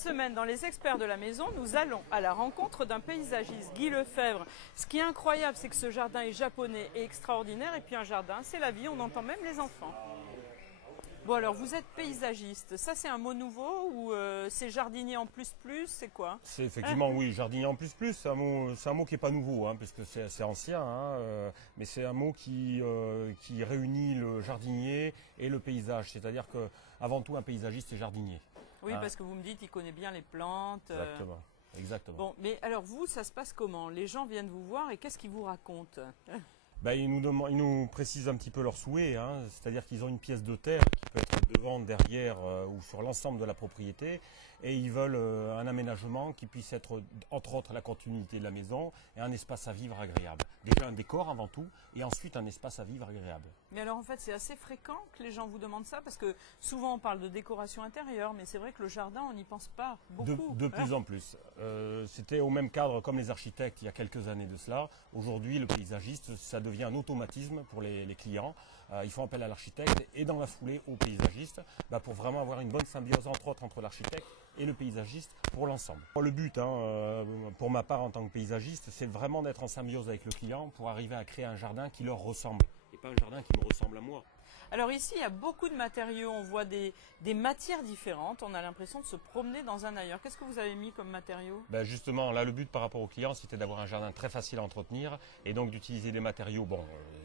Cette semaine, dans Les Experts de la Maison, nous allons à la rencontre d'un paysagiste, Guy Lefebvre. Ce qui est incroyable, c'est que ce jardin est japonais et extraordinaire. Et puis un jardin, c'est la vie, on entend même les enfants. Bon alors, vous êtes paysagiste. Ça, c'est un mot nouveau ou c'est jardinier en plus, c'est quoi? C'est effectivement, oui, jardinier en plus. C'est un mot qui n'est pas nouveau, hein, puisque c'est ancien, mais c'est un mot qui réunit le jardinier et le paysage. C'est-à-dire qu'avant tout, un paysagiste est jardinier. Oui, parce que vous me dites, il connaît bien les plantes. Exactement. Bon, mais alors vous, ça se passe comment? Les gens viennent vous voir et qu'est-ce qu'ils vous racontent? Ben, ils nous précisent un petit peu leurs souhaits, hein, c'est-à-dire qu'ils ont une pièce de terre qui peut être devant, derrière ou sur l'ensemble de la propriété, et ils veulent un aménagement qui puisse être, entre autres, la continuité de la maison et un espace à vivre agréable. Déjà un décor avant tout, et ensuite un espace à vivre agréable. Mais alors en fait, c'est assez fréquent que les gens vous demandent ça, parce que souvent on parle de décoration intérieure, mais c'est vrai que le jardin, on n'y pense pas beaucoup. De plus en plus. C'était au même cadre comme les architectes il y a quelques années de cela. Aujourd'hui, le paysagiste, ça devient un automatisme pour les clients. Ils font appel à l'architecte et dans la foulée au paysagiste pour vraiment avoir une bonne symbiose entre l'architecte et le paysagiste pour l'ensemble. Le but, pour ma part en tant que paysagiste, c'est vraiment d'être en symbiose avec le client pour arriver à créer un jardin qui leur ressemble et pas un jardin qui me ressemble à moi. Alors ici, il y a beaucoup de matériaux, on voit des matières différentes, on a l'impression de se promener dans un ailleurs. Qu'est-ce que vous avez mis comme matériaux? Justement, là, le but par rapport au client, c'était d'avoir un jardin très facile à entretenir et donc d'utiliser des matériaux,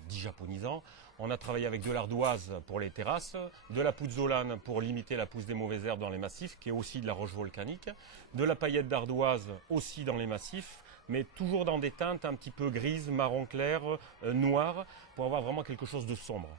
dits japonisants. On a travaillé avec de l'ardoise pour les terrasses, de la pouzzolane pour limiter la pousse des mauvaises herbes dans les massifs, qui est aussi de la roche volcanique, de la paillette d'ardoise aussi dans les massifs, mais toujours dans des teintes un petit peu grises, marron clair, noires, pour avoir vraiment quelque chose de sombre.